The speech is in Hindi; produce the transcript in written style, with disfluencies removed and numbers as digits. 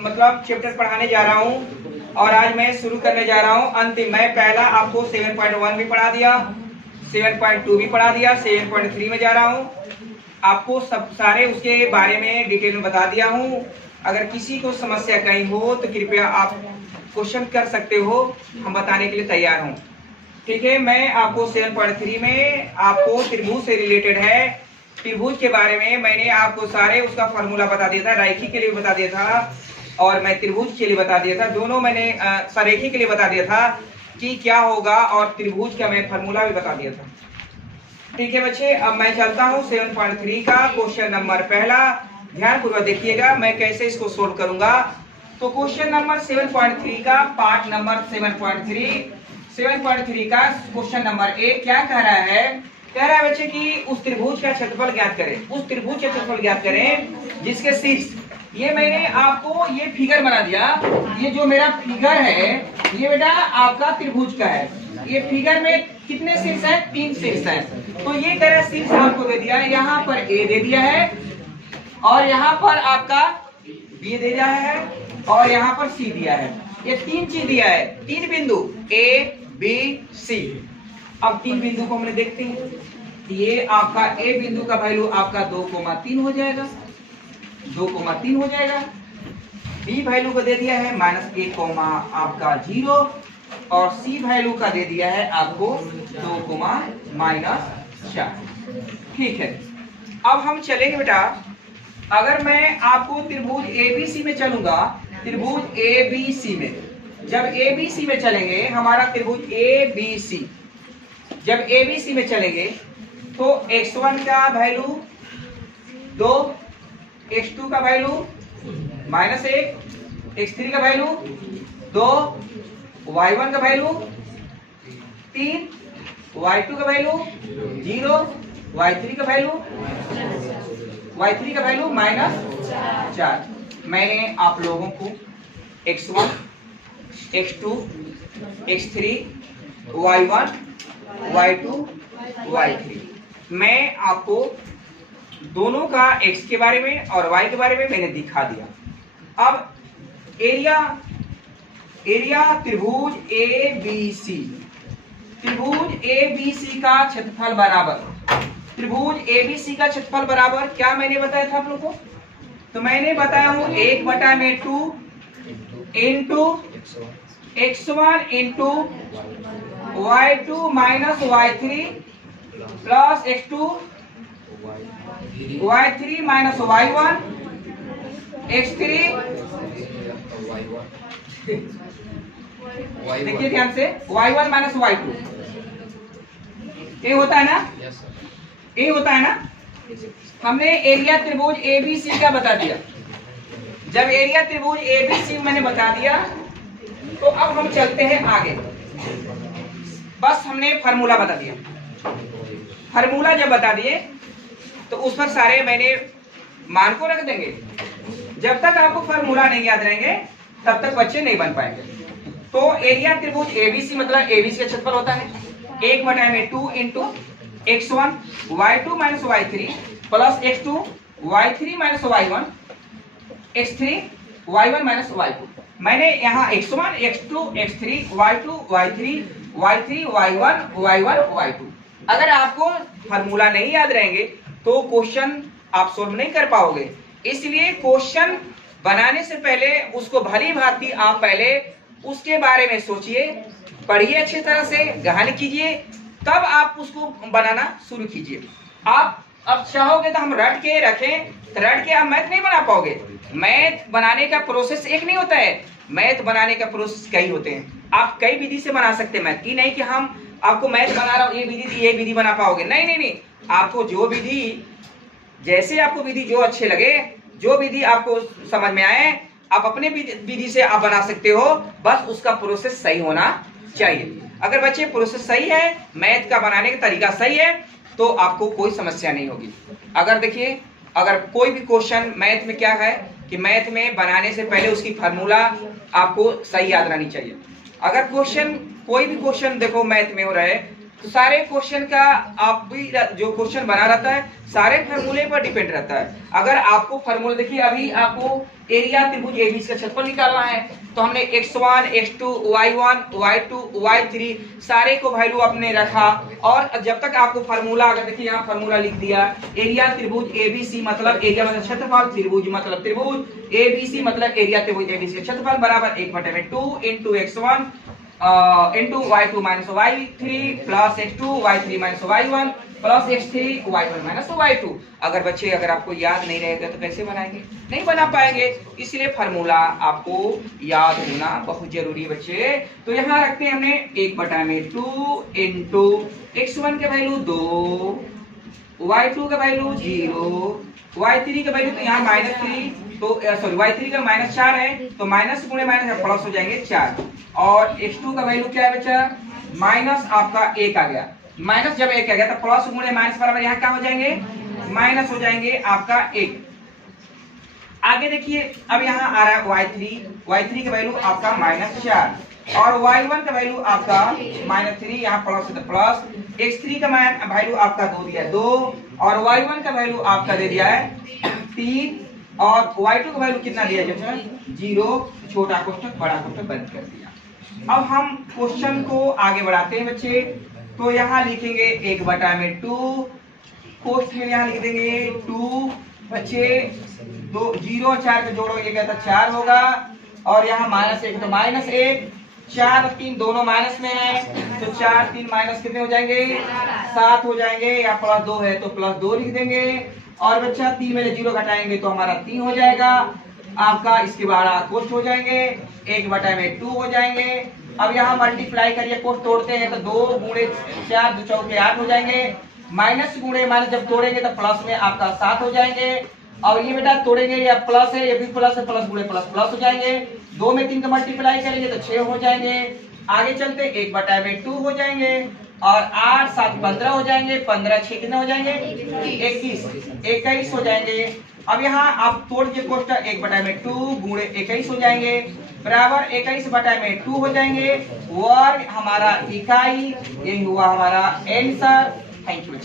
मतलब चैप्टर पढ़ाने जा रहा हूँ और आज मैं शुरू करने जा रहा हूँ अंतिम। मैं पहला आपको 7.1 भी पढ़ा दिया, 7.2 भी पढ़ा दिया, 7.3 में जा रहा हूँ। आपको सब सारे उसके बारे में डिटेल में बता दिया हूँ। अगर किसी को समस्या कहीं हो तो कृपया आप क्वेश्चन कर सकते हो, हम बताने के लिए तैयार हूँ। ठीक है, मैं आपको 7.3 में आपको त्रिभुज से रिलेटेड है, त्रिभुज के बारे में मैंने आपको सारे उसका फॉर्मूला बता दिया था, रेखी के लिए बता दिया था और मैं त्रिभुज के लिए बता दिया था, दोनों मैंने सरेखी के लिए बता दिया था कि क्या होगा और त्रिभुज का मैं फॉर्मूला भी बता दिया था। ठीक है बच्चे, अब मैं चलता हूँ 7.3 का क्वेश्चन नंबर पहला। ध्यान पूर्वक देखिएगा मैं कैसे इसको सोल्व करूंगा। तो क्वेश्चन नंबर 7.3 का पार्ट नंबर 7.3 का क्वेश्चन नंबर 1 क्या कह रहा है? कह रहा है बच्चे कि उस त्रिभुज का क्षेत्रफल ज्ञात करें, उस त्रिभुज का क्षेत्रफल ज्ञात करें जिसके शीर्ष, ये मैंने आपको ये फिगर बना दिया, ये जो मेरा फिगर है ये बेटा आपका त्रिभुज का है। ये फिगर में कितने शीर्ष है? 3 शीर्ष है। तो ये कह रहा है शीर्ष आपको दे दिया है, यहाँ पर ए दे दिया है और यहाँ पर आपका बी दे दिया है और यहाँ पर सी दिया है। ये 3 चीज दिया है, 3 बिंदु ए बी सी। अब 3 बिंदु को हमने देखते हैं, ये आपका ए बिंदु का वैल्यू आपका 2,3 हो जाएगा, 2,3 हो जाएगा। बी वैल्यू को दे दिया है -1, आपका 0 और सी वैल्यू का दे दिया है आपको 2,-4। ठीक है, अब हम चलेंगे बेटा, अगर मैं आपको त्रिभुज एबीसी में चलूंगा, त्रिभुज एबीसी में, जब एबीसी में चलेंगे हमारा त्रिभुज एबीसी, जब एबीसी में चलेंगे तो x1 का वैल्यू 2, x2 का वैल्यू -1, x3 का वैल्यू 2, y1 का वैल्यू 3, y2 का वैल्यू 0, y3 का वैल्यू -4। मैंने आप लोगों को x1, x2, x3, y1, y2, y3 मैं आपको दोनों का x के बारे में और y के बारे में मैंने दिखा दिया। अब एरिया त्रिभुज ABC, त्रिभुज ABC का क्षेत्रफल बराबर, त्रिभुज ABC का क्षेत्रफल बराबर क्या मैंने बताया था आप लोगों को? तो मैंने बताया हूं 1/2 into x1 into y2 minus y3 plus x2 y3 minus y1 x3। देखिए ध्यान से, y1 माइनस y2 ये होता है ना, ये होता है ना। हमने एरिया त्रिभुज एबीसी का बता दिया। जब एरिया त्रिभुज एबीसी मैंने बता दिया तो अब हम चलते हैं आगे। बस हमने फार्मूला बता दिया, फार्मूला जब बता दिए तो उस पर सारे मैंने मान को रख देंगे। जब तक आपको फार्मूला नहीं याद रहेंगे तब तक बच्चे नहीं बन पाएंगे। तो एरिया त्रिभुज एबीसी मतलब एबीसी का क्षेत्रफल होता है 1/2 into x1 y2 minus y3 plus x2 y3 minus y1 x3 y1 minus y2। मैंने यहाँ x1 x2 x3 y2 y3 y3 y1 y1 y2। अगर आपको फार्मूला नहीं याद रहेंगे तो क्वेश्चन आप सोल्व नहीं कर पाओगे। इसलिए क्वेश्चन बनाने से पहले उसको भली भांति आप पहले उसके बारे में सोचिए, पढ़िए अच्छी तरह से, गहन कीजिए, तब आप उसको बनाना शुरू कीजिए। आप अब चाहोगे तो हम रट के रखें, तो रट के आप मैथ नहीं बना पाओगे। मैथ बनाने का प्रोसेस एक नहीं होता है, मैथ बनाने का प्रोसेस कई होते हैं। आप कई विधि से बना सकते हैं मैथ, की नहीं कि हम आपको मैथ बना रहा हूँ ये विधि बना पाओगे, नहीं नहीं नहीं। आपको जो विधि, जैसे आपको विधि जो अच्छे लगे, जो विधि आपको समझ में आए, आप अपने विधि से आप बना सकते हो। बस उसका प्रोसेस सही होना चाहिए। अगर बच्चे प्रोसेस सही है, मैथ का बनाने का तरीका सही है, तो आपको कोई समस्या नहीं होगी। अगर देखिए, अगर कोई भी क्वेश्चन मैथ में क्या है कि मैथ में बनाने से पहले उसकी फार्मूला आपको सही याद रहनी चाहिए। अगर क्वेश्चन, कोई भी क्वेश्चन देखो मैथ में हो रहा है तो सारे क्वेश्चन का आप भी जो क्वेश्चन बना रहता है सारे फार्मूले पर डिपेंड रहता है। अगर आपको फार्मूला देखिए, अभी आपको एरिया त्रिभुज एबीसी का क्षेत्रफल निकालना है तो हमने x1 x2 y1 y2 y3 सारे को वैल्यू आपने रखा, और जब तक आपको फार्मूला, अगर देखिए यहाँ फार्मूला लिख दिया, एरिया त्रिभुज एबीसी मतलब एरिया मतलब क्षेत्रफल, त्रिभुज मतलब त्रिभुज, एबीसी मतलब एरिया त्रिभुज एबीसी का क्षेत्रफल बराबर 1/2 into x1 into y2 minus y3 plus x2 y3 minus y1 plus x3 y1 minus y2। अगर बच्चे अगर आपको याद नहीं रहेगा तो कैसे बनाएंगे, नहीं बना पाएंगे, इसलिए फार्मूला आपको याद होना बहुत जरूरी है बच्चे। तो यहाँ रखते हैं हमने 1/2 इंटू x1 के वैल्यू 2, y2 का वैल्यू 0, y3 का वैल्यू तो यहाँ -3, तो सॉरी y3 का -4 है तो माइनस गुणे माइनस प्लस हो जाएंगे 4, और x2 का वैल्यू क्या है बच्चा, माइनस आपका 1 आ गया, माइनस जब 1 आ गया तो प्लस गुणे माइनस बराबर यहाँ क्या हो जाएंगे, माइनस हो जाएंगे आपका 1। आगे देखिए अब यहाँ आ रहा है y3 का वैल्यू आपका -4 और y1 का वैल्यू आपका -3, यहाँ प्लस है तो प्लस, x3 का वैल्यू आपका 2 दिया है 2, और y1 का वैल्यू आपका दे दिया है 3, और y2 का वैल्यू कितना दिया है 0। छोटा कोष्ठक बड़ा कोष्ठक बंद कर दिया। अब हम क्वेश्चन को आगे बढ़ाते हैं बच्चे। तो यहाँ लिखेंगे 1/2, कोष्ठक में यहाँ लिख देंगे 2 बच्चे, 2 0 और 4 को जोड़ोगे तो 4 होगा, और यहाँ -1 तो -1, 4 और 3 दोनों माइनस में है तो 4 3 माइनस कितने हो जाएंगे, 7 हो जाएंगे, या प्लस 2 है तो +2 लिख देंगे, और बच्चा 3 में 0 घटाएंगे तो हमारा 3 हो जाएगा आपका, इसके बाद कोष्ठ हो जाएंगे 1/2 हो जाएंगे। अब यहाँ मल्टीप्लाई करिए, कोष्ठ तोड़ते हैं तो 2 गुणे 4 2 चौके 8 हो जाएंगे, माइनस गुणे माइनस जब तोड़ेंगे तो प्लस में आपका 7 हो जाएंगे, और ये बेटा तोड़ेंगे या प्लस है, ये भी प्लस है, प्लस गुणे प्लस प्लस हो जाएंगे, 2 में 3 का मल्टीप्लाई करेंगे तो 6 हो जाएंगे। आगे चलते 1/2 हो जाएंगे, और 8 7 15 हो जाएंगे, 15 6 कितने हो जाएंगे 21 हो जाएंगे। अब यहाँ आप तोड़िए कोष्ठक 1/2 गुणे 21 हो जाएंगे बराबर 21/2 हो जाएंगे, वर्ग हमारा इकाई, यही हुआ हमारा आंसर। Thank you.